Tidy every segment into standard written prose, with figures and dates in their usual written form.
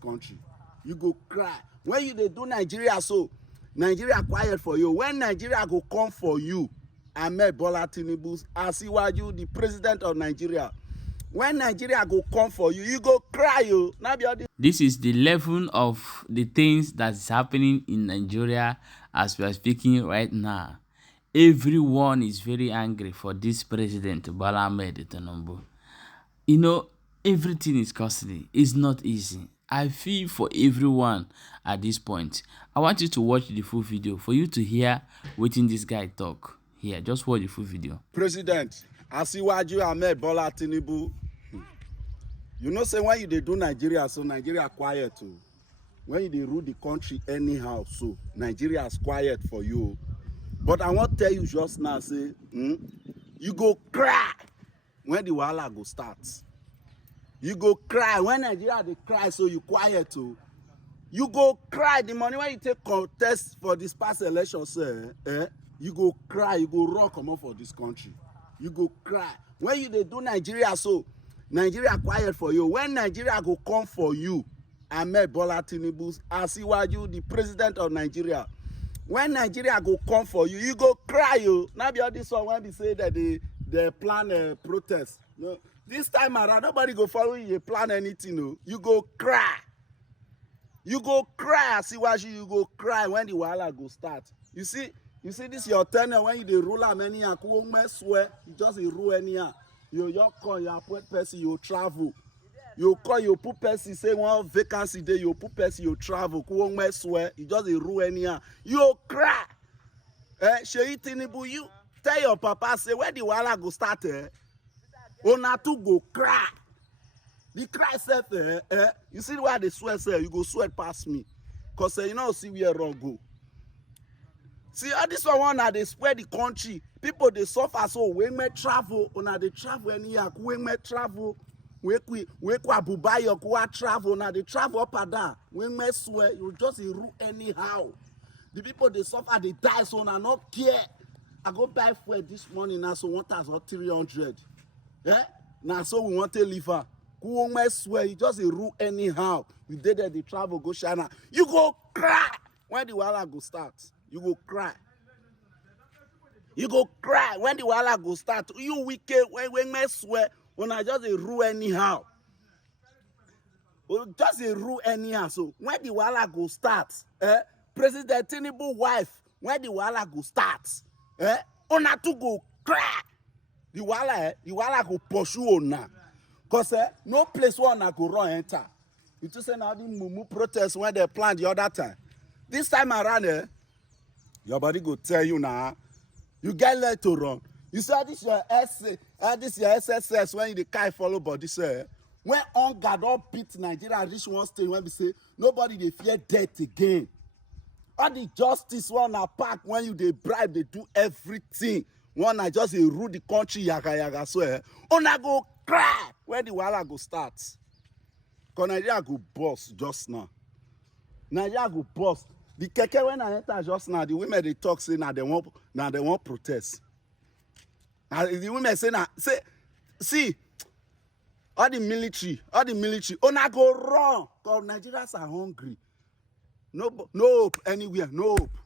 country. You go cry. When you dey do Nigeria so, Nigeria quiet for you. When Nigeria go come for you, Ahmed Bola Tinubu Asiwaju, the president of Nigeria. When Nigeria go come for you, you go cry. You now be all this. This is the level of the things that is happening in Nigeria as we are speaking right now. Everyone is very angry for this president, Bola Ahmed Tinubu. You know, everything is costly. It's not easy. I feel for everyone at this point. I want you to watch the full video for you to hear wetin this guy talk. Here, just watch the full video. President Asiwaju Ahmed Bola Tinubu. You know, say when you dey do Nigeria, so Nigeria quiet too. When you dey rule the country anyhow, so Nigeria is quiet for you. But I want to tell you just now, say, you go cry when the wahala go start. You go cry when Nigeria dey cry, so you quiet too. You go cry the money when you take contest for this past election, sir. You go cry, you go run comot for this country. You go cry when you dey do Nigeria, so Nigeria quiet for you. When Nigeria go come for you, Ahmed Bola Tinubu Asiwaju, the president of Nigeria. When Nigeria go come for you, you go cry. You now be all this one when they say that they plan a protest. No, this time around nobody go follow you plan anything. No, you go cry. You go cry, Asiwaju. You go cry when the wahala go start. You see this your tenure when you dey rule am anyhow. Kuwome swear, you just dey rule anyhow. You call your appoint person, you travel. You call you put person say one vacancy day, you put person, you travel. Kuwome swear, you just dey rule anyhow. You cry. Sheyi Tinubu, you tell your papa say when the wahala go start, una too go cry. The cry self, you see why they sweat, say you go sweat past me, cause you know see where wrong go. See all this one now they spread the country. People they suffer so when me travel, una they travel anyhow. When me travel, we kwa bubayo kwa travel now they travel up and down. When me swear you just rule anyhow. The people they suffer they die so na not care. I go buy fuel this morning now so 1,300. Now so we want to leave her. Kuwome swear you just rule anyhow. You did that the travel go China. You go cry when the wahala go start. You go cry. You go cry when the wahala go start. You wicked when me swear when I just rule anyhow. Just a rule anyhow. So when the wahala go start, President Tinubu wife, when the wahala go start, una to go cry. The wahala go pursue una. Cause no place where una go run enter. You just say now the mumu protest when they planned the other time. This time around, your body go tell you now. You get led to run. You say this your essay, this your SSS when you can't follow body say. When hunger don't beat Nigeria reach one stage when we say nobody they fear death again. All the justice one pack when you they bribe, they do everything. One I just rule the country yaga so una go cry when the wahala go start. Cause Nigeria go bust just now. Nigeria go bust. The keke when I enter just now, the women they talk say now they want protest. Now the women say now say see all the military, una go run. Cause Nigerians are hungry. No hope anywhere, no hope.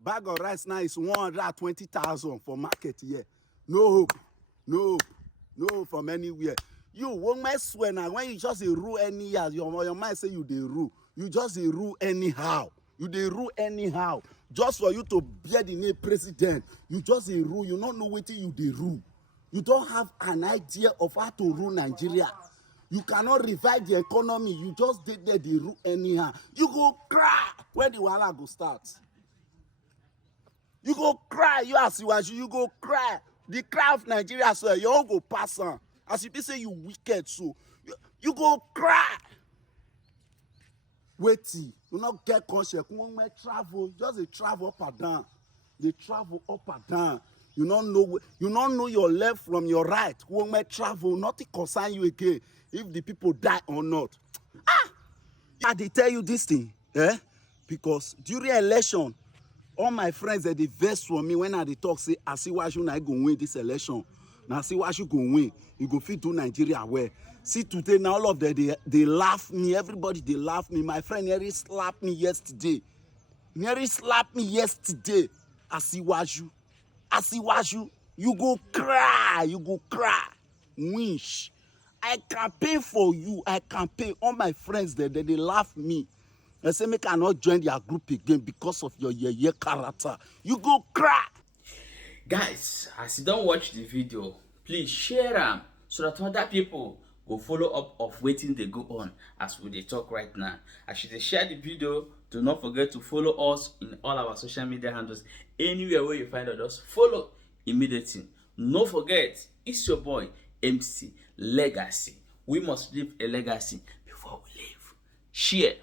Bag of rice now is 120,000 for market here. No hope from anywhere. You won't mess when when you just rule anyhow. Your mind say you they rule. You just rule anyhow. You they rule anyhow. Just for you to bear the name president. You just rule. You don't know what you they rule. You don't have an idea of how to rule Nigeria. You cannot revive the economy. You just did there the rule anyhow. You go cry when the wahala go start. You go cry. You Asiwaju, you go cry. The cry of Nigeria, so you all go pass on. As if you say you wicked, so you go cry. Wait, you not get conscious. You may travel, just a travel up and down. They travel up and down. You don't know your left from your right. You may travel, nothing concern you again. If the people die or not. They tell you this thing, because during election, all my friends they vex for me when they talk say Asiwaju na go win this election. Now Asiwaju go win. You go fit do Nigeria well. See today now, all of them they laugh me. Everybody they laugh me. My friend nearly slapped me yesterday. Asiwaju, you go cry, winch. I campaign for you. I campaign. All my friends they laugh me. They say make I not join their group again because of your character. You go cry. Guys, as you don't watch the video, please share them so that other people go follow up of wetin dey go on as we dey talk right now. As you dey share the video, do not forget to follow us in all our social media handles. Anywhere where you find us, just follow immediately. No forget, it's your boy MC Legacy. We must leave a legacy before we leave. Share.